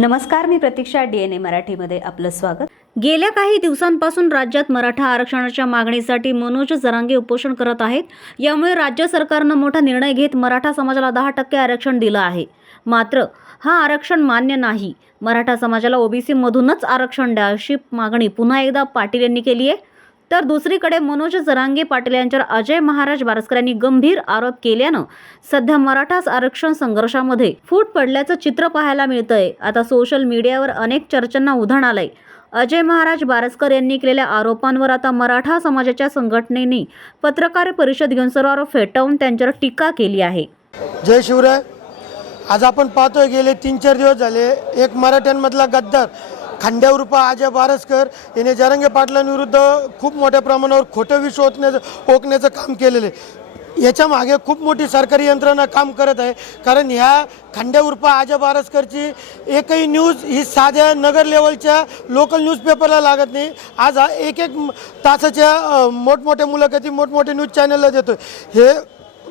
नमस्कार मी प्रतीक्षा D N ए मराठीमध्ये आपलं स्वागत. गेल्या काही दिवसांपासून राज्यात मराठा आरक्षणाच्या मागणीसाठी मनोज जरांगे उपोषण करत आहेत. यामुळे राज्य सरकारनं मोठा निर्णय घेत मराठा समाजाला दहा टक्के आरक्षण दिलं आहे. मात्र हा आरक्षण मान्य नाही. मराठा समाजाला ओबीसीमधूनच आरक्षण द्या अशी मागणी पुन्हा एकदा पाटील यांनी केली आहे. तर दुसरीकडे मनोज जरांगे पाटील यांच्यावर अजय महाराज बारस्कर यांनी गंभीर आरोप केल्यानं सध्या मराठा आरक्षण संघर्षामध्ये फूट पडल्याचं चित्र पाहायला मिळतंय. आता सोशल मीडियावर अनेक चर्चांना उधाण आलंय. अजय महाराज बारस्कर यांनी केलेल्या आरोपांवर आता मराठा समाजाच्या संघटनेने पत्रकार परिषद घेऊन सर्व आरोप फेटाळून त्यांच्यावर टीका केली आहे. जय शिवराय. आज आपण पाहतोय गेले तीन चार दिवस झाले एक मराठ्यांमधला गद्दार खांद्यावरूपा अजय बारसकर याने जरंगे पाटलांविरुद्ध खूप मोठ्या प्रमाणावर खोटं विष ओतण्याचं ओकण्याचं काम केलेलं आहे. याच्या मागे खूप मोठी सरकारी यंत्रणा काम करत आहे. कारण ह्या खांद्यावरूपा अजय बारसकरची एकही न्यूज ही साध्या नगर लेवलच्या लोकल न्यूजपेपरला लागत नाही. आज हा एक एक तासाच्या मोठमोठ्या मुलाखती मोठमोठ्या न्यूज चॅनलला देतो हे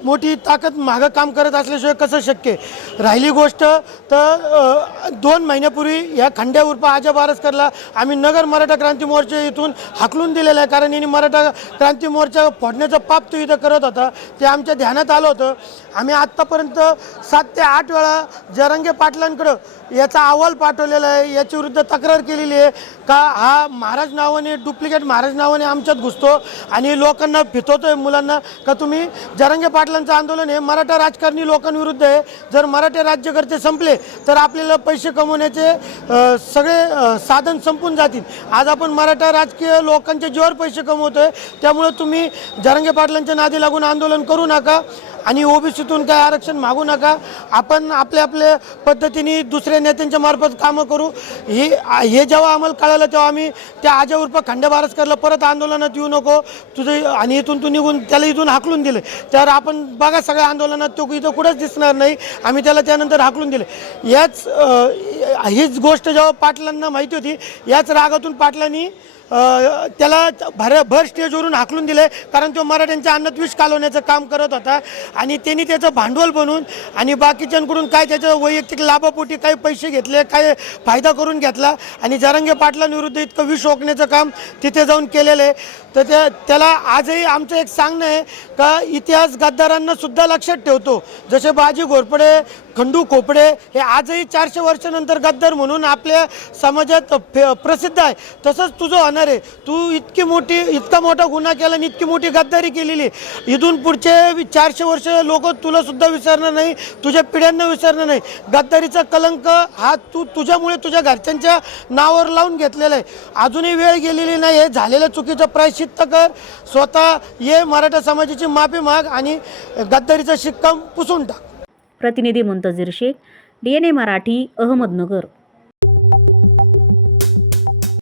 मोठी ताकद मागं काम करत असल्याशिवाय कसं शक्य राहिली गोष्ट तर दोन महिन्यापूर्वी या खंड्या उर्फ आजा बारसकरला आम्ही नगर मराठा क्रांती मोर्चा इथून हाकलून दिलेला आहे. कारण यांनी मराठा क्रांती मोर्चा फोडण्याचं पाप तो इथं करत होता. ते आमच्या ध्यानात आलं होतं. आम्ही आत्तापर्यंत सात ते आठ वेळा जरंगे पाटलांकडं याचा अहवाल पाठवलेला आहे. याच्या विरुद्ध तक्रार केलेली आहे. का हा महाराज नावाने डुप्लिकेट महाराज नावाने आमच्यात घुसतो आणि लोकांना फितवतोय मुलांना. का तुम्ही जरंगे पाटलांचं आंदोलन हे मराठा राजकारणी लोकांविरुद्ध आहे. जर मराठे राज्यकर्ते संपले तर आपल्याला पैसे कमवण्याचे सगळे साधन संपून जातील. आज आपण मराठा राजकीय लोकांच्या जीवावर पैसे कमवतो आहे त्यामुळं तुम्ही जरंगे पाटलांच्या नादी लागून आंदोलन करू नका. आणि ओबीसीतून काय आरक्षण मागू नका. आपण आपल्या आपल्या पद्धतीने दुसऱ्या नेत्यांच्या मार्फत कामं करू. हे हे जेव्हा आम्हाला कळालं तेव्हा आम्ही त्या आजा उर्फ खंड्या परत आंदोलनात येऊ नको. तुझं आणि इथून तू निघून त्याला इथून हाकलून दिले. तर आपण बघा सगळ्या आंदोलनात तो इथं कुठंच दिसणार नाही. आम्ही त्याला त्यानंतर हाकलून दिले. याच हीच गोष्ट जेव्हा पाटलांना माहिती होती याच रागातून पाटलांनी त्याला भर भर स्टेजवरून हाकलून दिले कारण तो मराठ्यांच्या अन्नात विष कालवण्याचं काम करत होता. आणि त्यांनी त्याचं भांडवल बनवून आणि बाकीच्यांकडून काय त्याचं वैयक्तिक लाभापोटी काही पैसे घेतले काय फायदा करून घेतला. आणि जरंगे पाटलांविरुद्ध इतकं विष ओकण्याचं काम तिथे जाऊन केलेलं आहे. तर त्या त्याला आजही आमचं एक सांगणं आहे का इतिहास गद्दारांनासुद्धा लक्षात ठेवतो. जसे बाजी घोरपडे खंडू खोपडे हे आजही चारशे वर्षानंतर गद्दार म्हणून आपल्या समाजात फे- प्रसिद्ध आहे. तसंच तुझं अन होणार आहे तू इतकी मोठी इतका मोठा गुन्हा केला आणि इतकी मोठी गद्दारी केलेली. आहे. इथून पुढचे चारशे वर्ष लोक तुला सुद्धा विसरणार नाही तुझ्या पिढ्यांना विसरणार नाही. गद्दारीचा कलंक हा तू तुझ्यामुळे तुझ्या घरच्यांच्या नावावर लावून घेतलेला आहे. अजूनही वेळ गेलेली नाही हे झालेल्या चुकीचं प्रायश्चित्त कर. स्वतः ये मराठा समाजाची माफी माग आणि गद्दारीचा शिक्का पुसून टाक. प्रतिनिधी Muntazir Shaikh D N A Marathi Ahmednagar.